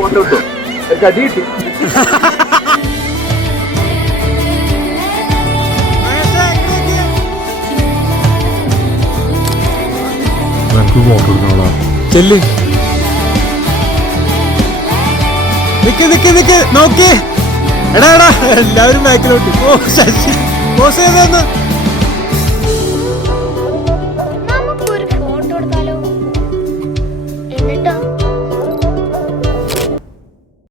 Photo കിട്ടും. എനിക്ക് അടി കിട്ടി. ചെല്ല് നിക്ക് നിക്ക് നിക്ക് നോക്കി. എടാ എല്ലാവരും ബാക്കിലോട്ട്. ഓ ശശി പോസ് ചെയ്തെന്ന്